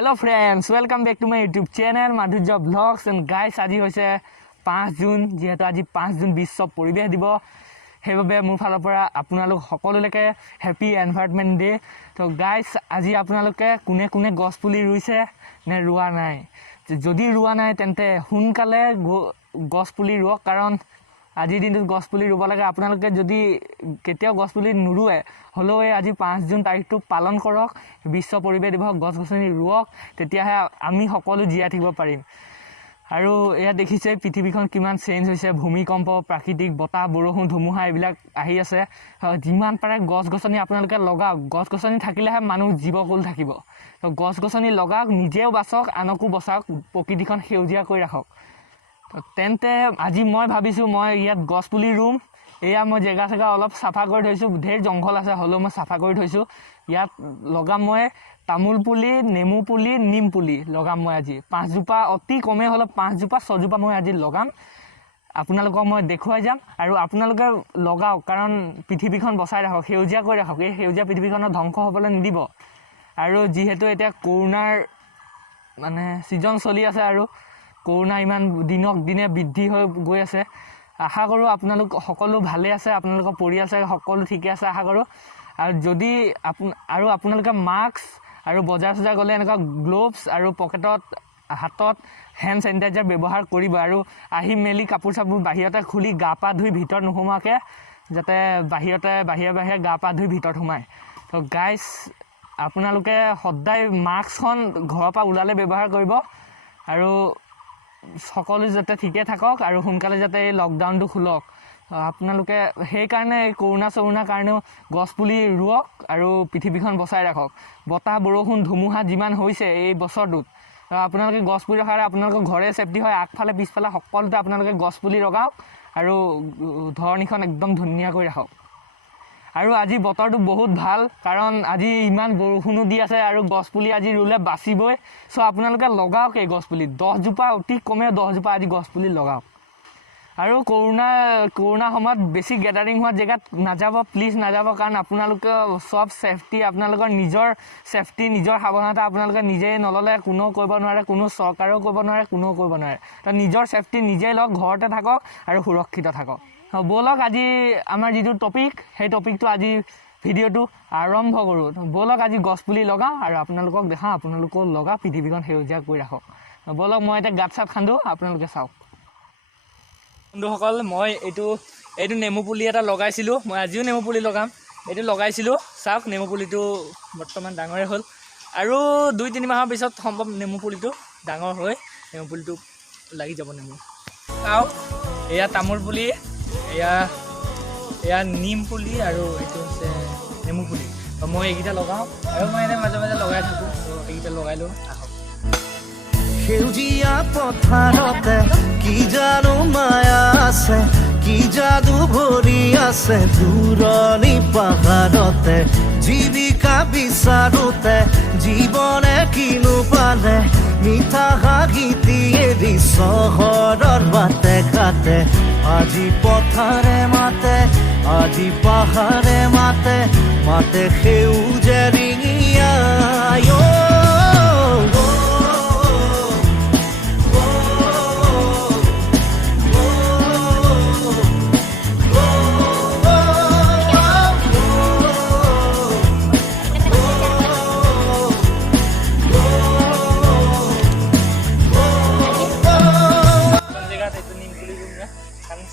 Hello friends, welcome back to my YouTube channel Madhurya Vlogs and guys আজি হৈছে 5 June যেহেতু আজি 5 June বিশ্ব পৰিবেশ দিবস সেইবাবে মোৰ ফালৰ পৰা আপোনালোক সকলোলৈকে হ্যাপি এনভায়ৰনমেন্ট ডে তো গাইস আজি আপোনালোকে কোনে কোনে গছ পুলি ৰুইছে নে ৰুৱা নাই যদি ৰুৱা নাই তেন্তে হুনকালে গছ পুলি ৰুওক কাৰণ আজি দিনটো গছ পুলি ৰুব লাগে আপোনালোকে যদি কেতিয়াও গছ পুলি নুৰুৱে হলো আজি 5 জুন তাৰিখটো পালন কৰক বিশ্ব পৰিবেশ দিবস গছ গছনি ৰুওক তেতিয়াহে আমি সকলো জীয়াই থাকিব পাৰিম আৰু এয়া দেখিছে পৃথিৱীখন কিমান চেঞ্জ হৈছে ভূমিকম্প প্ৰাকৃতিক বতাহ বৰষুণ ধুমুহা এইবিলাক আহি আছে যিমান পাৰে গছ গছনি আপোনালোকে লগাওক গছ গছনি থাকিলেহে মানুহ জীৱকুল থাকিব তো গছ গছনি লগাওক নিজেও বাচক আনকো বচাওক প্ৰকৃতিখন সেউজীয়া কৰি ৰাখক তেন্তে আজি মই ভাবিছো মই ইয়াত গছ পুলি ৰুম এয়া মই জেগা জেগা অলপ সাফা কৰি থৈছো ঢেৰ জংঘল আছে হলো মই সাফা কৰি থৈছো ইয়াত লগাম মই তামুল পুলি নেমু পুলি নিম পুলি লগাম মই আজি 5 জোপা অতি কমে হলো 5 জোপা 6 জোপা মই আজি লগাম আপোনালোকক মই দেখুৱাই যাম আৰু আপোনালোকে লগাওক কাৰণ পৃথিৱীখন বচাই ৰাখক সেউজীয়া কৰি ৰাখক এই সেউজীয়া পৃথিৱীখনৰ ধ্বংস হ'বলৈ নিদিব আৰু যিহেতু এতিয়া কৰোনাৰ মানে সিজন চলি আছে আৰু কৰোনা ইমান দিনক দিনে বৃদ্ধি হৈ গৈ আছে আশা কৰো আপোনালোক সকলো ভালে আছে আপোনালোকৰ পৰিয়াল আছে সকলো ঠিকে আছে আশা কৰো আৰু যদি আপোনালোকে মাস্ক আৰু বজাৰ সজাৰ গলে এনেকা গ্লোভছ আৰু পকেটত হাতত হ্যান্ড স্যানিটাইজাৰ ব্যৱহাৰ কৰিব আৰু আহি মেলি কাপোৰ চাপোৰ বাহিৰতে খুলি গা পা ধুই ভিতৰত নোহোমাকে যাতে বাহিৰে গা পা ধুই ভিতৰত সোমায় তো গাইস আপোনালোকে সদায় মাস্কখন ঘৰৰ পৰা ওলালে ব্যৱহাৰ কৰিব আৰু সকলো যাতে ঠিকে থাকক আৰু সোনকালে যাতে এই লকডাউনটো খুলক আপোনালোকে সেই কাৰণে কৰোনা কাৰণেও গছ পুলি ৰুওক আৰু পৃথিৱীখন বচাই ৰাখক বতাহ বৰষুণ ধুমুহা যিমান হৈছে এই বছৰটোত আপোনালোকে গছ পুলি ৰখাৰে আপোনালোকৰ ঘৰে সেফটি হয় আগফালে পিছফালে সকলোতে আপোনালোকে গছ পুলি লগাওক আৰু ধৰণীখন একদম ধুনীয়া কৰি ৰাখক আৰু আজি বতৰটো বহুত ভাল কাৰণ আজি ইমান বৰষুণো দি আছে আৰু গছ পুলি আজি ৰুলে বাচিবই সো আপোনালোকে লগাওক এই গছ পুলি 10 জোপা অতি কমে 10 জোপা আজি গছ পুলি লগাওক আৰু কৰোনা সময়ত বেছি গেদাৰিং হোৱা জেগাত নাযাব প্লিজ নাযাব কাৰণ আপোনালোকে সব সেফটি আপোনালোকৰ নিজৰ সেফটি নিজৰ সাৱধানতা আপোনালোকে নিজে নললে কোনো কৰিব নোৱাৰে কোনো চৰকাৰেও কৰিব নোৱাৰে কোনো কৰিব নোৱাৰে তো নিজৰ সেফটি নিজে লওক ঘৰতে থাকক আৰু সুৰক্ষিত থাকক বলক আজি আমাৰ যিটো টপিক সেই টপিকটো আজি ভিডিঅ'টো আৰম্ভ কৰোঁ বলক আজি গছ পুলি লগাওঁ আৰু আপোনালোকক দেখাওঁ আপোনালোকক লগা পৃথিৱীখন সেউজীয়া কৰি ৰাখক বলক মই এটা গাঁত চাত খান্দো আপোনালোকে চাওক বন্ধুসকল মই এইটো নেমু পুলি এটা লগাইছিলোঁ মই আজিও নেমু পুলি লগাম এইটো লগাইছিলোঁ চাওক নেমু পুলিটো বৰ্তমান ডাঙৰে হ'ল আৰু 2-3 মাহৰ পিছত সম্ভৱ নেমু পুলিটো ডাঙৰ হৈ নেমু পুলিটো লাগি যাব নেমু চাওক এয়া তামোল পুলি এয়া নিম পুলি আৰু এইটো হৈছে নেমু পুলি মই এইকেইটা লগাওঁ আৰু মই এনে মাজে মাজে লগাই থাকোঁ এইকেইটা লগাই লওঁ সেউজীয়া পথাৰতে কি জানো মায়া আছে কি যাদু ভৰি আছে দূৰণি পাহাৰতে জীৱিকা বিচাৰোতে জীৱনে কিনো পালে মিঠা হাঁহি এৰি চহৰৰ বাটে ঘাটে আজি পথাৰে মাতে আজি পাহাৰে মাতে মাতে সেউজে ৰিঙিয়া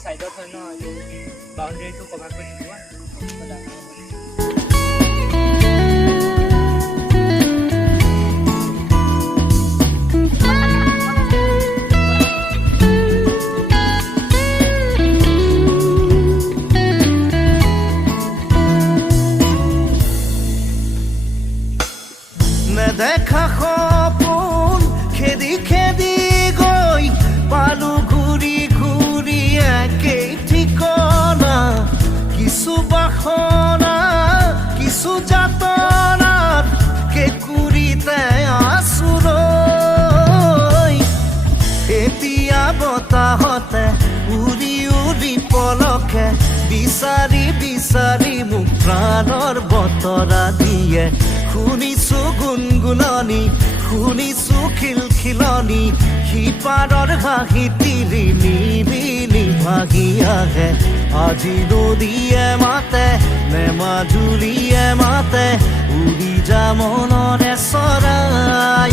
সাইডত হয় ন বাউন্ডাৰীটো কভাৰ কৰি দিব নেদেখা সপোন খেদি খেদি গৈ পালো ঘূৰি ঘূৰি একেই ঠিকনা কিছু বাসনা কিছু যাতনাত কেঁকুৰিতে আছো ৰৈ এতিয়া বতাহতে উৰি উৰি পলকে বিচাৰি বিচাৰি বিচাৰি মোক প্ৰাণৰ বতৰা দিয়ে শুনিছো গুণগুণনি শুনিছো খিলখিলনি সিপাৰৰ হাঁহি তিৰি নিৰি ভাগি আহে আজি নদীয়ে মাতে নে মাজুলীয়ে মাতে উৰি যা মনৰে চৰাই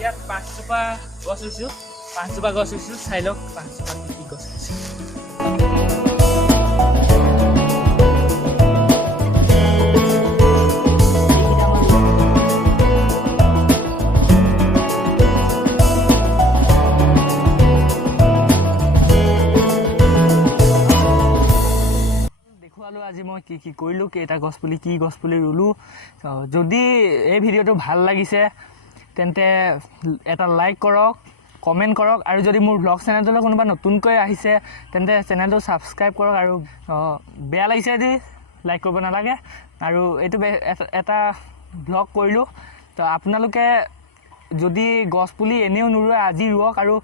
ইয়াত 5জোপা গছ ৰুইছোঁ 5জোপা গছ ৰুইছোঁ চাই লওক 5জোপা কি গছ ৰুইছোঁ দেখুৱালোঁ আজি মই কি কি কৰিলোঁ কেইটা গছপুলি কি গছপুলি ৰুলোঁ যদি এই ভিডিঅ'টো ভাল লাগিছে তেন্তে এটা লাইক কৰক কমেণ্ট কৰক আৰু যদি মোৰ ব্লগ চেনেলটোলৈ কোনোবা নতুনকৈ আহিছে তেন্তে চেনেলটো ছাবস্ক্ৰাইব কৰক আৰু বেয়া লাগিছে যদি লাইক কৰিব নালাগে আৰু এইটো এটা ব্লগ কৰিলোঁ তো আপোনালোকে যদি গছপুলি এনেও নোৰোৱে আজি ৰুৱক আৰু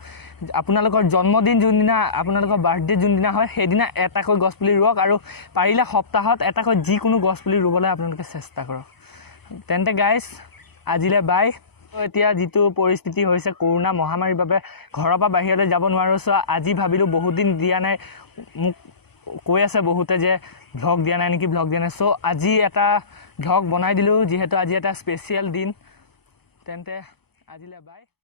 আপোনালোকৰ জন্মদিন যোনদিনা আপোনালোকৰ বাৰ্থডে যোনদিনা হয় সেইদিনা এটাকৈ গছপুলি ৰুৱক আৰু পাৰিলে সপ্তাহত এটাকৈ যিকোনো গছপুলি ৰুবলৈ আপোনালোকে চেষ্টা কৰক তেন্তে গাইজ আজিলৈ বাই এতিয়া যিটো পৰিস্থিতি হৈছে কৰোণা মহামাৰীৰ বাবে ঘৰৰ পৰা বাহিৰলৈ যাব নোৱাৰোঁ চ' আজি ভাবিলোঁ বহুত দিন দিয়া নাই মোক কৈ আছে বহুতে যে ভ্লগ দিয়া নাই নেকি ভ্লগ দিয়া নাই চ' আজি এটা ভ্লগ বনাই দিলোঁ যিহেতু আজি এটা স্পেচিয়েল দিন তেন্তে আজিলৈ বাই